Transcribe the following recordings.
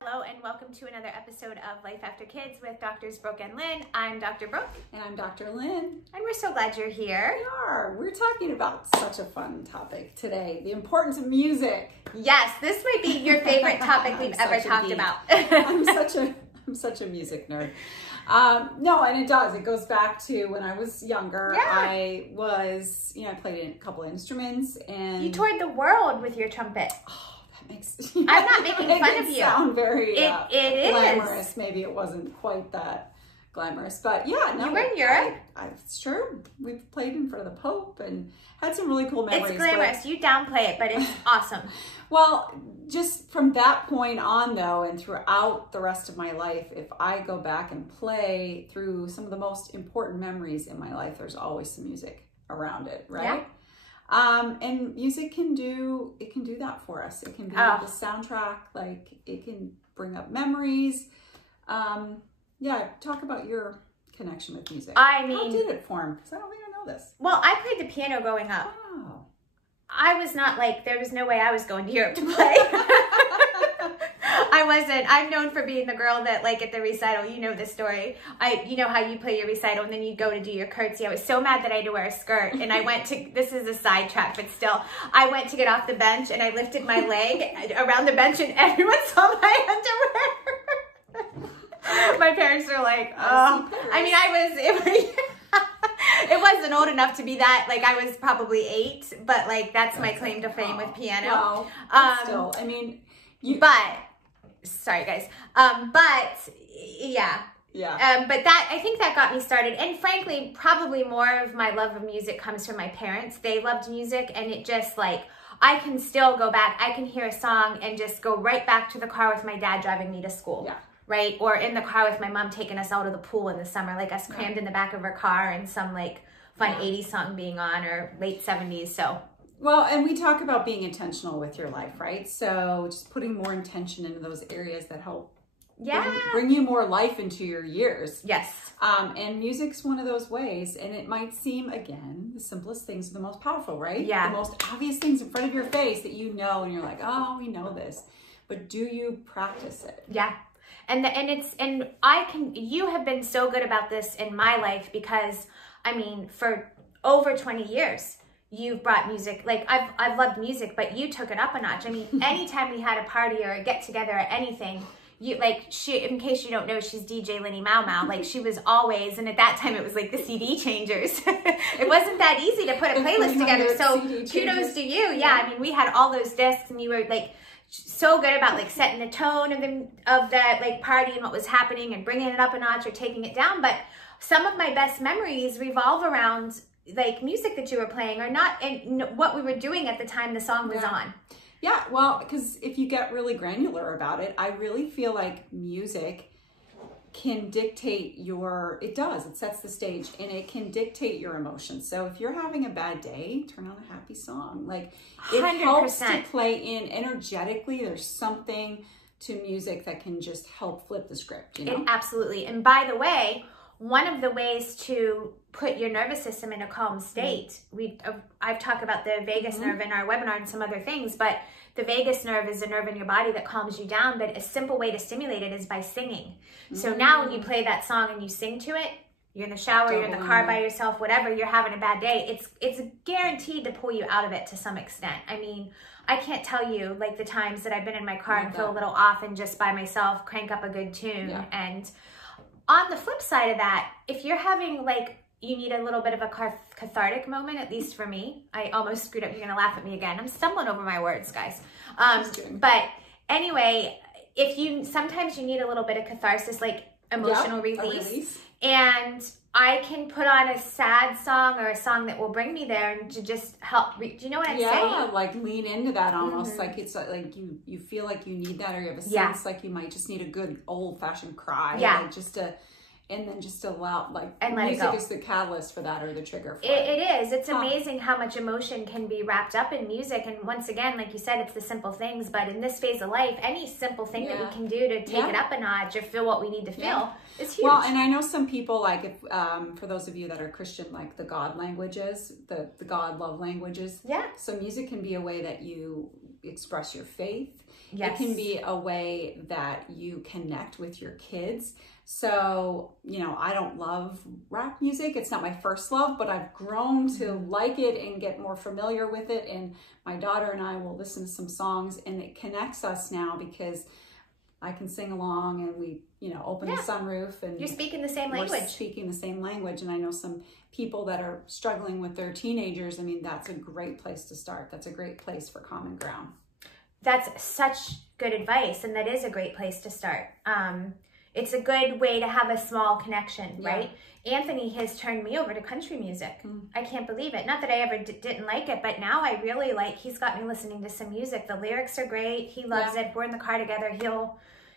Hello and welcome to another episode of Life After Kids with Doctors Brooke and Lynne. I'm Dr. Brooke. And I'm Dr. Lynne. And we're so glad you're here. We are. We're talking about such a fun topic today, the importance of music. Yes, this might be your favorite topic we've ever talked about. I'm such a music nerd. No, and it does. It goes back to when I was younger. Yeah. I was, I played a couple of instruments and... You toured the world with your trumpet. I'm not making fun of you. Sound very it glamorous. is. Maybe it wasn't quite that glamorous, but yeah, no. You were in Europe. It's true. We've played in front of the Pope and had some really cool memories. It's glamorous. You downplay it, but it's awesome. Well, just from that point on, though, and throughout the rest of my life, if I go back and play through some of the most important memories in my life, there's always some music around it, right? Yeah. And music can do that for us. It can be the soundtrack, like it can bring up memories. Yeah, talk about your connection with music. I mean, how did it form? Because I don't think I know this. Well, I played the piano growing up. Oh. I was not like, there was no way I was going to Europe to play. I wasn't. I'm known for being the girl that, like, at the recital, you know the story. You know how you play your recital and then you go to do your curtsy. I was so mad that I had to wear a skirt, and I went to, this is a sidetrack, but still, I went to get off the bench and I lifted my leg around the bench and everyone saw my underwear. My parents were like, oh. I mean, it wasn't old enough to be that, like, I was probably 8, but, like, that's my claim to fame with piano. Well, still, I mean, sorry guys, but yeah. But I think that got me started, and frankly, probably more of my love of music comes from my parents. They loved music, and it just, like, I can still go back, I can hear a song and just go right back to the car with my dad driving me to school. Yeah. Right? Or in the car with my mom taking us out of the pool in the summer, like us crammed in the back of her car and some, like, fun 80s song being on, or late 70s, so. Well, and we talk about being intentional with your life, right? So just putting more intention into those areas that help bring you more life into your years. Yes. And music's one of those ways, and it might seem, again, the simplest things are the most powerful, right? Yeah. The most obvious things in front of your face that you know, and you're like, oh, we know this. But do you practice it? Yeah. You have been so good about this in my life because, I mean, for over 20 years, you've brought music. Like, I've loved music, but you took it up a notch. I mean, anytime we had a party or a get together or anything, in case you don't know, she's DJ Lenny Mao Mao. Like, she was always, and at that time it was like the CD changers. It wasn't that easy to put a playlist together. So kudos to you. Yeah, I mean, we had all those discs, and you were like so good about, like, setting the tone of that, like, party and what was happening and bringing it up a notch or taking it down. But some of my best memories revolve around, like, music that you were playing or not, and what we were doing at the time the song was on. Yeah, well, because if you get really granular about it, I really feel like music can dictate it sets the stage, and it can dictate your emotions. So if you're having a bad day, turn on a happy song. Like, it 100%. helps to play in energetically. There's something to music that can just help flip the script, you know? Absolutely. And by the way, one of the ways to put your nervous system in a calm state, I've talked about the vagus nerve in our webinar and some other things, but the vagus nerve is a nerve in your body that calms you down, but a simple way to stimulate it is by singing. So now when you play that song and you sing to it, you're in the shower, you're in the car by yourself, whatever, you're having a bad day, it's guaranteed to pull you out of it to some extent. I mean, I can't tell you, like, the times that I've been in my car and feel a little off and just by myself crank up a good tune. Yeah. And on the flip side of that, if you're having, like, you need a little bit of a cathartic moment, at least for me. I almost screwed up. You're going to laugh at me again. I'm stumbling over my words, guys. But anyway, sometimes you need a little bit of catharsis, like emotional release. And I can put on a sad song or a song that will bring me there and to just help. Do you know what I'm saying? Yeah, like lean into that almost. Like, it's like you feel like you need that, or you have a sense like you might just need a good old-fashioned cry. Yeah. Like, and then just allow, like, and let music it go. Is the catalyst for that, or the trigger for it. It is. It's amazing how much emotion can be wrapped up in music. And once again, like you said, it's the simple things. But in this phase of life, any simple thing that we can do to take it up a notch or feel what we need to feel is huge. Well, and I know some people, like, if, for those of you that are Christian, like the God languages, the God love languages. Yeah. So music can be a way that you express your faith. Yes. It can be a way that you connect with your kids. So, you know, I don't love rap music. It's not my first love, but I've grown to like it and get more familiar with it. And my daughter and I will listen to some songs, and it connects us now because I can sing along, and we, you know, open the sunroof, and you're speaking the same language. We're speaking the same language. And I know some people that are struggling with their teenagers. I mean, that's a great place to start. That's a great place for common ground. That's such good advice, and that is a great place to start. It's a good way to have a small connection, right? Anthony has turned me over to country music. I can't believe it. Not that I ever didn't like it, but now I really like, he's got me listening to some music. The lyrics are great. He loves it. We're in the car together.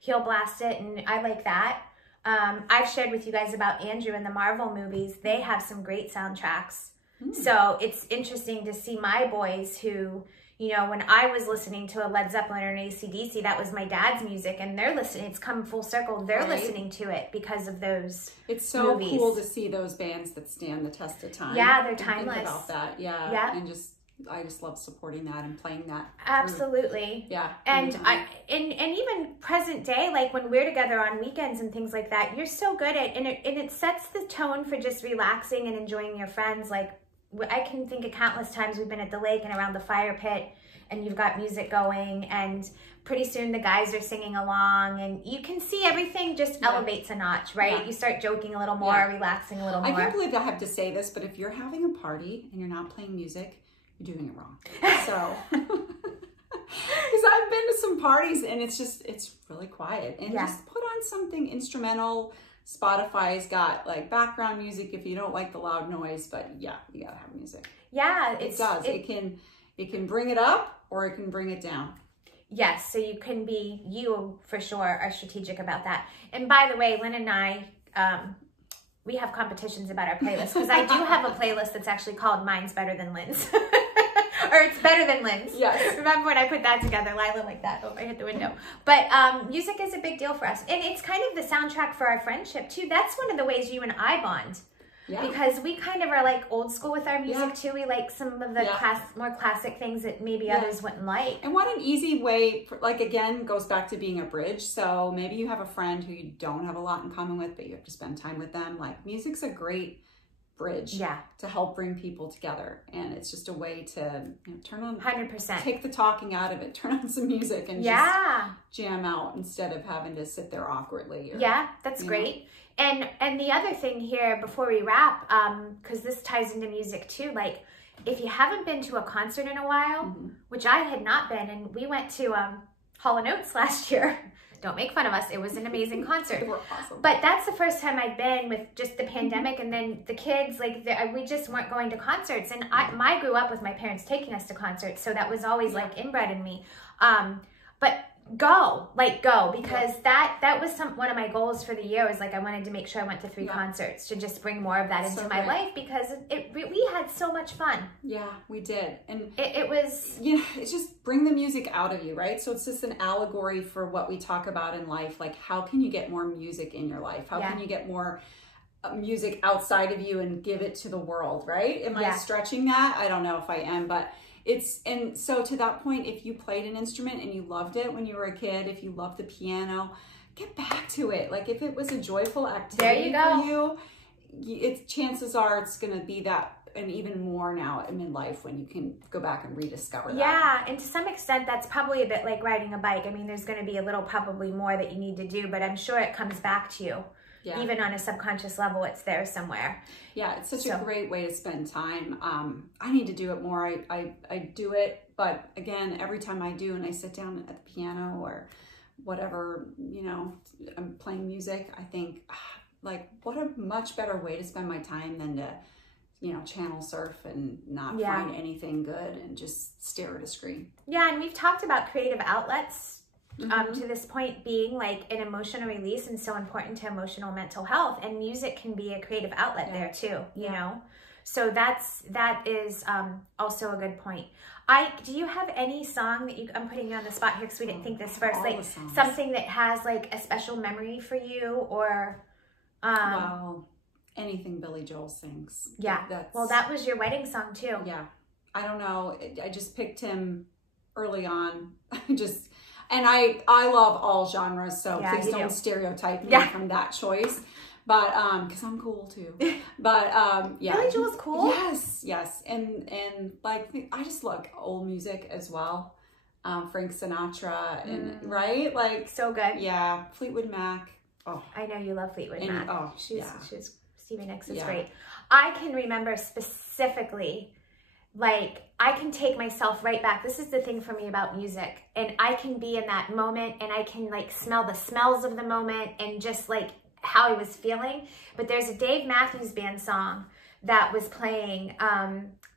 He'll blast it, and I like that. I've shared with you guys about Andrew and the Marvel movies. They have some great soundtracks. So it's interesting to see my boys who, you know, when I was listening to a Led Zeppelin or an AC/DC, that was my dad's music, and they're listening. It's come full circle. They're listening to it because of those It's so movies. cool to see those bands that stand the test of time. Yeah, they're timeless. Think about that. Yeah. And I just love supporting that and playing that. Absolutely. Yeah. And and even present day, like when we're together on weekends and things like that, you're so good at, and it sets the tone for just relaxing and enjoying your friends. Like, I can think of countless times we've been at the lake and around the fire pit, and you've got music going, and pretty soon the guys are singing along, and you can see everything just elevates a notch, right? You start joking a little more, relaxing a little more. I can't believe I have to say this, but if you're having a party and you're not playing music, you're doing it wrong. So, because I've been to some parties and it's really quiet, and just put on something instrumental. Spotify's got like background music if you don't like the loud noise, but yeah, you gotta have music. Yeah, it does. It can bring it up or it can bring it down. Yes, so you for sure are strategic about that. And by the way, Lynn and I, we have competitions about our playlists, because I do have a playlist that's actually called Mine's Better Than Lynn's. Or it's better than Lynn's. Yes. Remember when I put that together, Lila like that. Oh, I hit the window. But music is a big deal for us. And it's kind of the soundtrack for our friendship too. That's one of the ways you and I bond. Yeah. Because we kind of are like old school with our music too. We like some of the more classic things that maybe others wouldn't like. And what an easy way, like again, goes back to being a bridge. So maybe you have a friend who you don't have a lot in common with, but you have to spend time with them. Like, music's a great bridge to help bring people together, and it's just a way to, you know, turn on 100%, take the talking out of it, turn on some music, and just jam out instead of having to sit there awkwardly. Or, that's great. And the other thing here before we wrap, because this ties into music too, like if you haven't been to a concert in a while, which I had not been, and we went to Hall & Oates last year. Don't make fun of us. It was an amazing concert. They were awesome. But that's the first time I'd been with just the pandemic, and then the kids, like we just weren't going to concerts. And I grew up with my parents taking us to concerts, so that was always like inbred in me. But go, because that was one of my goals for the year, was like I wanted to make sure I went to 3 concerts, to just bring more of that into my life, because we had so much fun. Yeah, we did. And it was, it's just bring the music out of you, right? So it's just an allegory for what we talk about in life. Like, how can you get more music in your life? How can you get more music outside of you and give it to the world, right? Am I stretching that? I don't know if I am, but and so to that point, if you played an instrument and you loved it when you were a kid, if you loved the piano, get back to it. Like, if it was a joyful activity for you, chances are it's going to be that, and even more now in midlife, when you can go back and rediscover that. Yeah, and to some extent, that's probably a bit like riding a bike. I mean, there's going to be a little probably more that you need to do, but I'm sure it comes back to you. Yeah. Even on a subconscious level, it's there somewhere. Yeah, it's such a great way to spend time. I need to do it more. I do it, but again, every time I do and I sit down at the piano or whatever, you know, I'm playing music, I think, like, what a much better way to spend my time than to, you know, channel surf and not find anything good and just stare at a screen. Yeah, and we've talked about creative outlets. To this point being like an emotional release and so important to emotional mental health, and music can be a creative outlet there too, you know? So that is also a good point. Do you have any song that I'm putting you on the spot here because we didn't think this first, like something that has like a special memory for you, or well, anything Billy Joel sings. Yeah. Well, that was your wedding song too. Yeah. I don't know. I just picked him early on. And I love all genres, so Yeah, please you don't do. stereotype me Yeah. from that choice. But because I'm cool too. But yeah. Billy Joel's cool. Yes. And like I just like old music as well. Frank Sinatra and right? Like So good. Yeah. Fleetwood Mac. Oh. I know you love Fleetwood Mac. Oh, she's Stevie Nicks is Yeah. great. I can remember specifically, like, I can take myself right back. This is the thing for me about music. And I can be in that moment and I can like smell the smells of the moment and just like how I was feeling. But there's a Dave Matthews Band song that was playing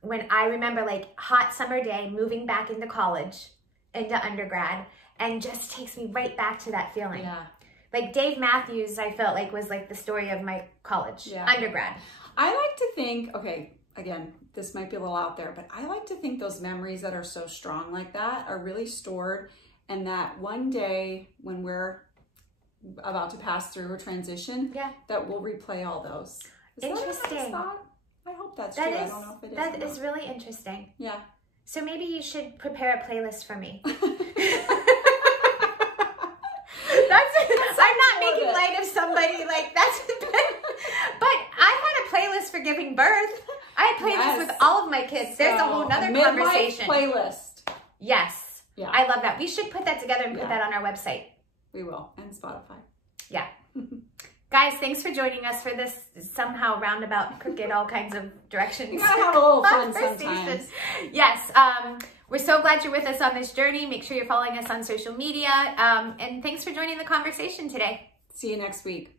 when I remember like hot summer day, moving back into college, into undergrad, and just takes me right back to that feeling. Yeah. Like Dave Matthews, I felt like was like the story of my college, undergrad. I like to think, okay, again, this might be a little out there, but I like to think those memories that are so strong like that are really stored, and that one day when we're about to pass through a transition, that we'll replay all those. Interesting. That a nice thought? I hope that's true. I don't know if it is. That is really interesting. Yeah. So maybe you should prepare a playlist for me. I'm not making light of somebody like that's, but I had a playlist for giving birth. I had playlists with all of my kids. There's a whole nother conversation. Playlist. Yes. Yeah. I love that. We should put that together and put that on our website. We will. And Spotify. Yeah. Guys, thanks for joining us for this somehow roundabout, crooked, all kinds of directions. You gotta have a little fun sometimes. Yes. We're so glad you're with us on this journey. Make sure you're following us on social media. And thanks for joining the conversation today. See you next week.